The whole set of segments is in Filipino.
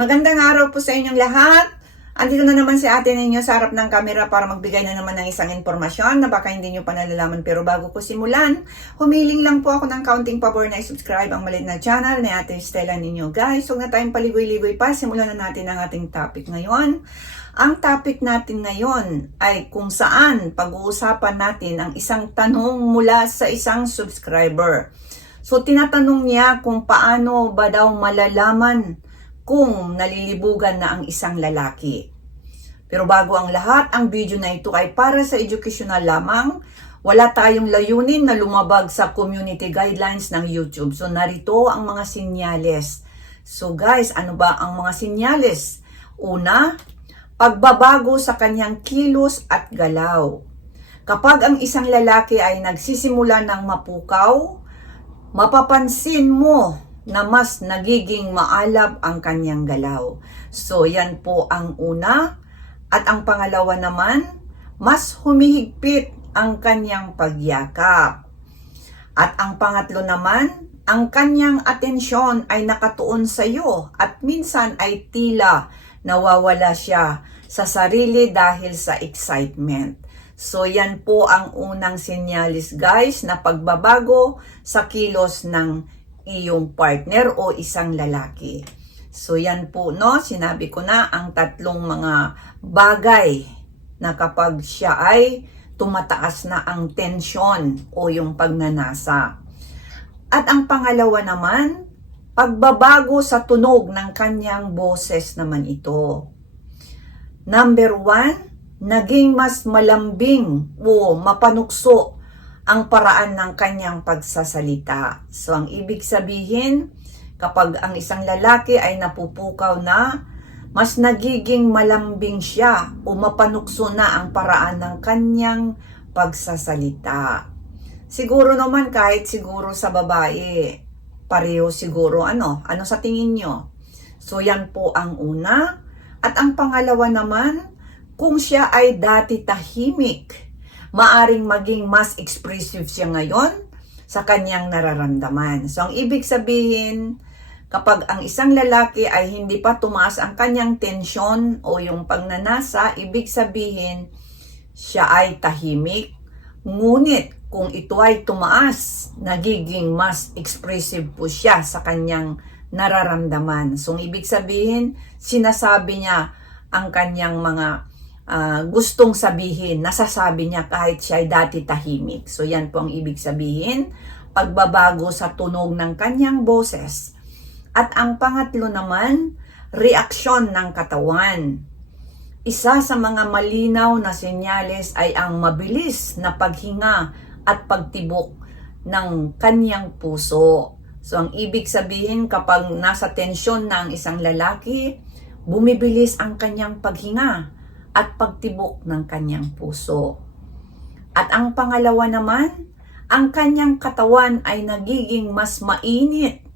Magandang araw po sa inyong lahat. Andito na naman si ate ninyo sa harap ng camera para magbigay na naman ng isang impormasyon na baka hindi nyo pa nalalaman. Pero bago ko simulan, humiling lang po ako ng counting pabor na i-subscribe ang maliit na channel ni ate Stella ninyo. Guys, huwag na tayong paligoy-ligoy pa. Simulan na natin ang ating topic ngayon. Ang topic natin ngayon ay kung saan pag-uusapan natin ang isang tanong mula sa isang subscriber. So, tinatanong niya kung paano ba daw malalaman kung nalilibugan na ang isang lalaki. Pero bago ang lahat, ang video na ito ay para sa educational lamang. Wala tayong layunin na lumabag sa community guidelines ng YouTube. So narito ang mga sinyales. So guys, ano ba ang mga sinyales? Una, pagbabago sa kanyang kilos at galaw. Kapag ang isang lalaki ay nagsisimula ng mapukaw, mapapansin mo na mas nagiging maalab ang kanyang galaw. So yan po ang una. At ang pangalawa naman, mas humihigpit ang kanyang pagyakap. At ang pangatlo naman, ang kanyang atensyon ay nakatuon sa iyo at minsan ay tila nawawala siya sa sarili dahil sa excitement. So yan po ang unang sinyalis guys na pagbabago sa kilos ng iyong partner o isang lalaki. So yan po no, sinabi ko na ang tatlong mga bagay na kapag siya ay tumataas na ang tensyon o yung pagnanasa. At ang pangalawa naman, pagbabago sa tunog ng kanyang boses naman ito. Number one, naging mas malambing o mapanukso ang paraan ng kanyang pagsasalita. So, ang ibig sabihin, kapag ang isang lalaki ay napupukaw na, mas nagiging malambing siya o mapanukso na ang paraan ng kanyang pagsasalita. Siguro naman kahit siguro sa babae, pareho siguro ano, ano sa tingin nyo? So yan po ang una. At ang pangalawa naman, kung siya ay dati tahimik, maaring maging mas expressive siya ngayon sa kanyang nararamdaman. So, ang ibig sabihin, kapag ang isang lalaki ay hindi pa tumaas ang kanyang tensyon o yung pagnanasa, ibig sabihin, siya ay tahimik. Ngunit, kung ito ay tumaas, nagiging mas expressive po siya sa kanyang nararamdaman. So, ibig sabihin, sinasabi niya ang kanyang mga uh, gustong sabihin, nasasabi niya kahit siya ay dati tahimik. So yan po ang ibig sabihin, pagbabago sa tunog ng kanyang boses. At ang pangatlo naman, reaksyon ng katawan. Isa sa mga malinaw na senyales ay ang mabilis na paghinga at pagtibok ng kanyang puso. So ang ibig sabihin kapag nasa tensyon ng isang lalaki, bumibilis ang kanyang paghinga at pagtibok ng kanyang puso. At ang pangalawa naman, ang kanyang katawan ay nagiging mas mainit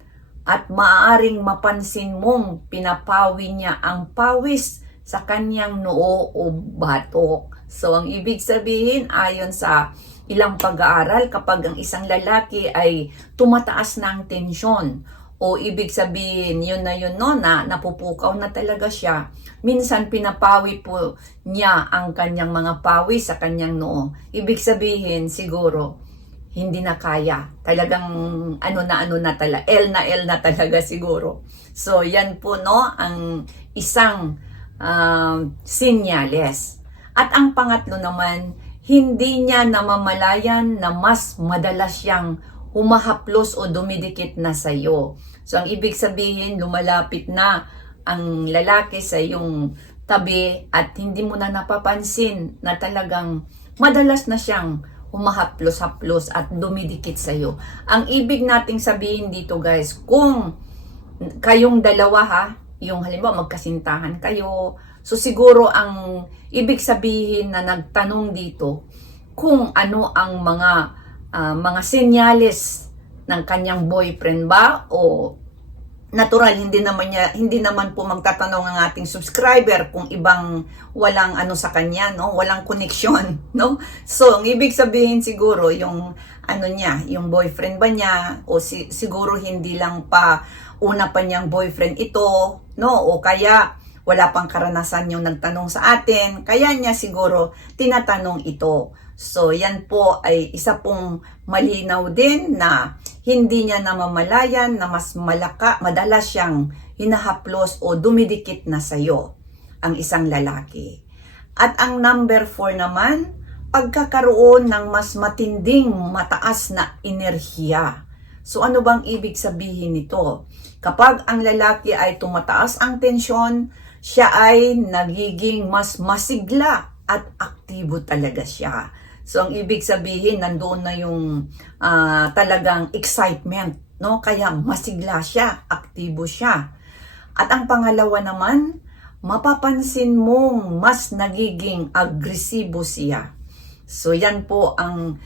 at maaaring mapansin mong pinapawi niya ang pawis sa kanyang noo o batok. So ang ibig sabihin ayon sa ilang pag-aaral kapag ang isang lalaki ay tumataas na tensyon o ibig sabihin, yun na yun no, na napupukaw na talaga siya. Minsan pinapawi po niya ang kanyang mga pawi sa kanyang noo. Ibig sabihin, siguro, hindi na kaya. Talagang ano na ano na talaga, L na L na talaga siguro. So, yan po no, ang isang uh, sinyales. At ang pangatlo naman, hindi niya namamalayan na mas madalas siyang humahaplos o dumidikit na sa iyo. So, ang ibig sabihin, lumalapit na ang lalaki sa iyong tabi at hindi mo na napapansin na talagang madalas na siyang humahaplos-haplos at dumidikit sa iyo. Ang ibig nating sabihin dito guys, kung kayong dalawa ha, yung halimbawa magkasintahan kayo, so siguro ang ibig sabihin na nagtanong dito, kung ano ang mga uh, mga senyales ng kanyang boyfriend ba o natural hindi naman niya hindi naman po magtatanong ang ating subscriber kung ibang walang ano sa kanya no walang connection no so ang ibig sabihin siguro yung ano niya yung boyfriend ba niya o si, siguro hindi lang pa una pa niyang boyfriend ito no? O kaya wala pang karanasan yung nagtanong sa atin, kaya niya siguro tinatanong ito. So, yan po ay isa pong malinaw din na hindi niya namamalayan na mas malaka, madalas siyang hinahaplos o dumidikit na sayo ang isang lalaki. At ang number 4 naman, pagkakaroon ng mas matinding mataas na enerhiya. So ano bang ibig sabihin nito? Kapag ang lalaki ay tumataas ang tensyon, siya ay nagiging mas masigla at aktibo talaga siya. So ang ibig sabihin nandoon na yung ah, talagang excitement, no? Kaya masigla siya, aktibo siya. At ang pangalawa naman, mapapansin mong mas nagiging agresibo siya. So yan po ang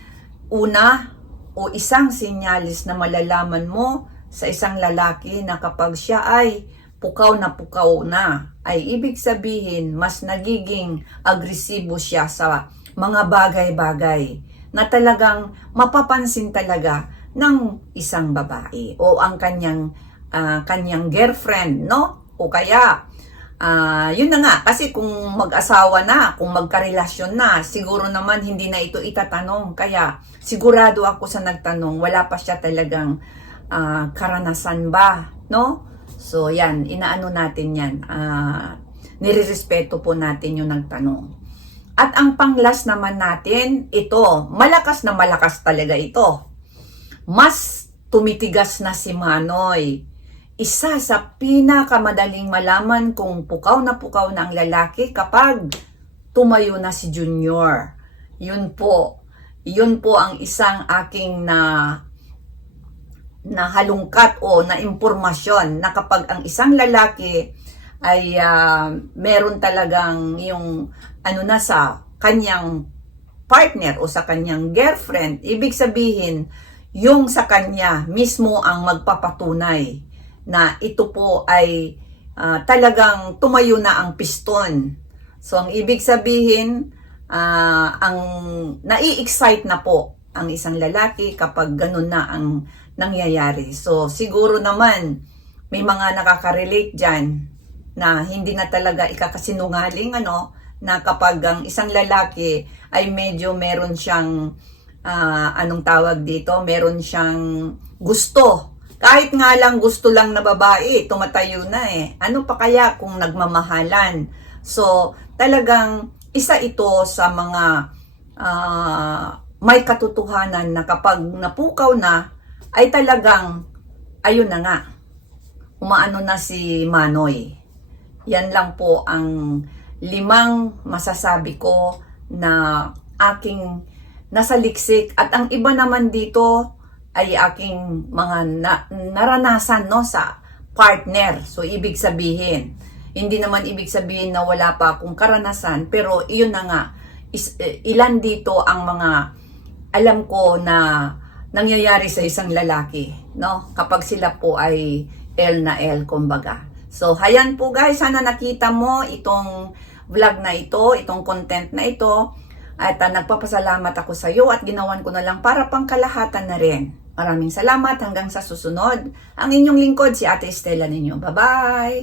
una o isang sinyalis na malalaman mo sa isang lalaki na kapag siya ay pukaw na pukaw na, ay ibig sabihin mas nagiging agresibo siya sa mga bagay-bagay na talagang mapapansin talaga ng isang babae o ang kanyang ah, kanyang girlfriend, no? O kaya Ah, yun na nga, kasi kung mag-asawa na, kung magkarelasyon na, siguro naman hindi na ito itatanong. Kaya sigurado ako sa nagtanong, wala pa siya talagang ah, karanasan ba, no? So yan, inaano natin yan. Ah, nirirespeto po natin yung nagtanong. At ang panglas naman natin, ito, malakas na malakas talaga ito. Mas tumitigas na si Manoy isa sa pinakamadaling malaman kung pukaw na pukaw na ang lalaki kapag tumayo na si Junior. Yun po. Yun po ang isang aking na na halungkat o na impormasyon na kapag ang isang lalaki ay ah, meron talagang yung ano na sa kanyang partner o sa kanyang girlfriend, ibig sabihin yung sa kanya mismo ang magpapatunay na ito po ay ah, talagang tumayo na ang piston. So ang ibig sabihin, ah, ang nai-excite na po ang isang lalaki kapag ganun na ang nangyayari. So siguro naman may mga nakaka-relate dyan na hindi na talaga ikakasinungaling ano na kapag ang isang lalaki ay medyo meron siyang ah, anong tawag dito, meron siyang gusto kahit nga lang gusto lang na babae, tumatayo na eh. Ano pa kaya kung nagmamahalan? So, talagang isa ito sa mga ah, may katotohanan na kapag napukaw na, ay talagang, ayun na nga, umaano na si Manoy. Yan lang po ang limang masasabi ko na aking nasa liksik. At ang iba naman dito, ay aking mga na- naranasan no sa partner. So ibig sabihin, hindi naman ibig sabihin na wala pa akong karanasan, pero iyon na nga is, eh, ilan dito ang mga alam ko na nangyayari sa isang lalaki, no? Kapag sila po ay L na L kumbaga. So, hayan po guys, sana nakita mo itong vlog na ito, itong content na ito. At ah, nagpapasalamat ako sa iyo at ginawan ko na lang para pangkalahatan na rin. Maraming salamat hanggang sa susunod. Ang inyong lingkod si Ate Estela ninyo. Bye-bye!